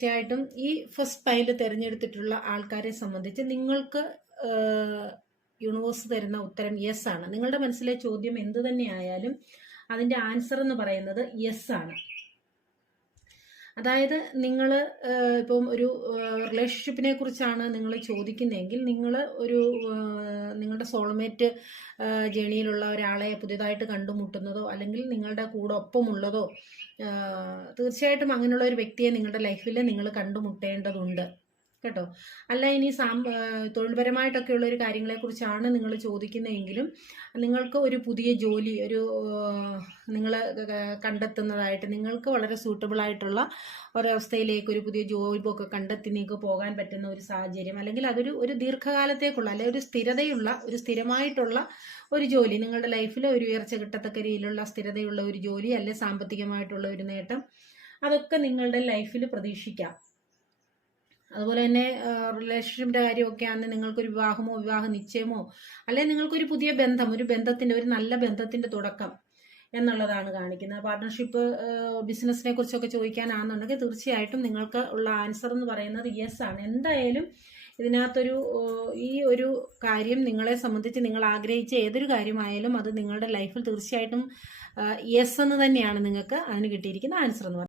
തീർച്ചയായിട്ടും ഈ first pile തിരഞ്ഞെടുത്തിട്ടുള്ള ആൾക്കാരെ സംബന്ധിച്ച് നിങ്ങൾക്ക് യൂണിവേഴ്സ് തരുന്ന ഉത്തരം യെസ് ആണ്. നിങ്ങളുടെ മനസ്സിലെ ചോദ്യം എന്ത് തന്നെ ആയാലും അതിന്റെ ആൻസർ എന്ന് പറയുന്നത് യെസ് ആണ്. അതായത് നിങ്ങൾ ഇപ്പം ഒരു റിലേഷൻഷിപ്പിനെ കുറിച്ചാണ് നിങ്ങൾ ചോദിക്കുന്നതെങ്കിൽ നിങ്ങൾ ഒരു നിങ്ങളുടെ സോൾമേറ്റ് ജേണിയിലുള്ള ഒരാളെ പുതിയതായിട്ട് കണ്ടുമുട്ടുന്നതോ അല്ലെങ്കിൽ നിങ്ങളുടെ കൂടെ ഒപ്പമുള്ളതോ തീർച്ചയായിട്ടും അങ്ങനെയുള്ള ഒരു വ്യക്തിയെ നിങ്ങളുടെ ലൈഫിൽ നിങ്ങൾ കണ്ടുമുട്ടേണ്ടതുണ്ട് കേട്ടോ. അല്ല ഇനി തൊഴിൽപരമായിട്ടൊക്കെയുള്ള ഒരു കാര്യങ്ങളെക്കുറിച്ചാണ് നിങ്ങൾ ചോദിക്കുന്നതെങ്കിലും നിങ്ങൾക്ക് ഒരു പുതിയ ജോലി നിങ്ങൾ കണ്ടെത്തുന്നതായിട്ട് നിങ്ങൾക്ക് വളരെ സൂട്ടബിൾ ആയിട്ടുള്ള ഒരവസ്ഥയിലേക്ക് ഒരു പുതിയ ജോബൊക്കെ കണ്ടെത്തി നിങ്ങൾക്ക് പോകാൻ പറ്റുന്ന ഒരു സാഹചര്യം, അല്ലെങ്കിൽ അതൊരു ദീർഘകാലത്തേക്കുള്ള അല്ലെങ്കിൽ ഒരു സ്ഥിരതയുള്ള ഒരു സ്ഥിരമായിട്ടുള്ള ഒരു ജോലി, നിങ്ങളുടെ ലൈഫിൽ ഒരു ഉയർച്ച കിട്ടത്തക്ക രീതിയിലുള്ള സ്ഥിരതയുള്ള ഒരു ജോലി അല്ലെ സാമ്പത്തികമായിട്ടുള്ള ഒരു നേട്ടം, അതൊക്കെ നിങ്ങളുടെ ലൈഫിൽ പ്രതീക്ഷിക്കാം. അതുപോലെ തന്നെ റിലേഷൻഷിപ്പിന്റെ കാര്യമൊക്കെ ആണെങ്കിൽ നിങ്ങൾക്കൊരു വിവാഹമോ വിവാഹ നിശ്ചയമോ അല്ലെങ്കിൽ നിങ്ങൾക്കൊരു പുതിയ ബന്ധം, ഒരു നല്ല ബന്ധത്തിന്റെ തുടക്കം എന്നുള്ളതാണ് കാണിക്കുന്നത്. പാർട്ട്ണർഷിപ്പ് ബിസിനസിനെ കുറിച്ചൊക്കെ ചോദിക്കാനാണെന്നുണ്ടെങ്കിൽ തീർച്ചയായിട്ടും നിങ്ങൾക്ക് ഉള്ള ആൻസർ എന്ന് പറയുന്നത് യെസ് ആണ്. എന്തായാലും ഇതിനകത്തൊരു ഈ ഒരു കാര്യം നിങ്ങളെ സംബന്ധിച്ച് നിങ്ങൾ ആഗ്രഹിച്ച ഏതൊരു കാര്യമായാലും അത് നിങ്ങളുടെ ലൈഫിൽ തീർച്ചയായിട്ടും യെസ് എന്ന് തന്നെയാണ് നിങ്ങൾക്ക് അതിന് കിട്ടിയിരിക്കുന്ന ആൻസർ എന്ന് പറയുന്നത്.